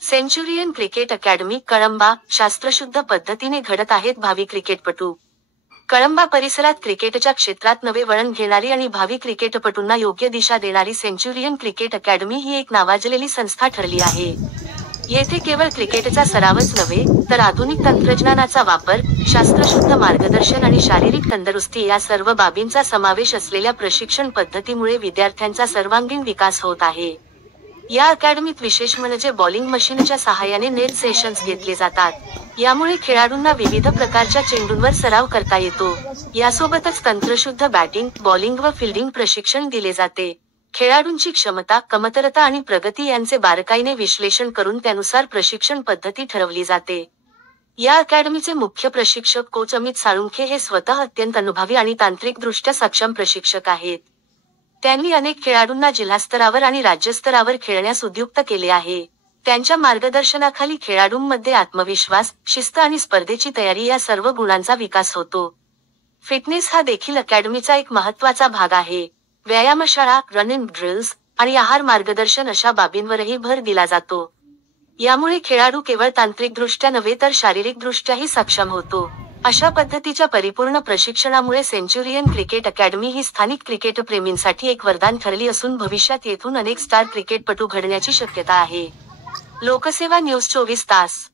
Centurion cricket academy Kalamba शास्त्रशुद्ध पद्धतीने घडत आहेत भावी क्रिकेटपटू. कळंबा परिसरात क्रिकेटच्या क्षेत्रात नवे वळण घेणारी आणि भावी क्रिकेटपटूंना योग्य दिशा देणारी सेंचुरियन क्रिकेट अकॅडमी ही एक नावाजलेली संस्था ठरली आहे. येथे केवळ क्रिकेटचा सरावच नव्हे, तर आधुनिक तंत्रज्ञानाचा वापर, शास्त्रशुद्ध मार्गदर्शन आणि शारीरिक तंदुरुस्ती या सर्व बाबींचा समावेश असलेल्या प्रशिक्षण पद्धतीमुळे विद्यार्थ्यांचा सर्वांगीण विकास होत आहे. या अकॅडमीत विशेष म्हणजे बॉलिंग मशीनच्या सहाय्याने नेट सेशन्स घेतले जातात. यामुळे खेळाडूंना विविध प्रकारच्या चेंडूंवर सराव करता येतो. यासोबतच तंत्रशुद्ध बॅटिंग, बॉलिंग व फिल्डिंग प्रशिक्षण दिले जाते. खेळाडूंची क्षमता, कमतरता आणि प्रगती यांचे बारकाईने विश्लेषण करून त्यानुसार प्रशिक्षण पद्धती ठरवली जाते. या अकॅडमीचे मुख्य प्रशिक्षक कोच अमित साळुंखे हे स्वतः अत्यंत अनुभवी आणि तांत्रिकदृष्ट्या सक्षम प्रशिक्षक आहेत. त्यांनी अनेक खेळाडूंना जिल्हास्तरावर आणि राज्यस्तरावर खेळण्यास उद्युक्त केले आहे. त्यांच्या मार्गदर्शनाखाली खेळाडूंमध्ये आत्मविश्वास, शिस्त आणि स्पर्धेची तयारी या सर्व गुणांचा विकास होतो. फिटनेस हा देखील अकॅडमीचा एक महत्त्वाचा भाग आहे. व्यायामशाळा, रनिंग ड्रिल्स आणि आहार मार्गदर्शन अशा बाबींवरही भर दिला जातो. यामुळे खेळाडू केवळ तांत्रिकदृष्ट्या नव्हे तर शारीरिकदृष्ट्याही सक्षम होतो. अशा पद्धतीच्या परिपूर्ण प्रशिक्षणामुळे सेंचुरियन क्रिकेट अकॅडमी ही स्थानिक क्रिकेटप्रेमींसाठी एक वरदान ठरली असून भविष्यात येथून अनेक स्टार क्रिकेटपटू घडण्याची शक्यता आहे. लोकसेवा न्यूज 24 तास.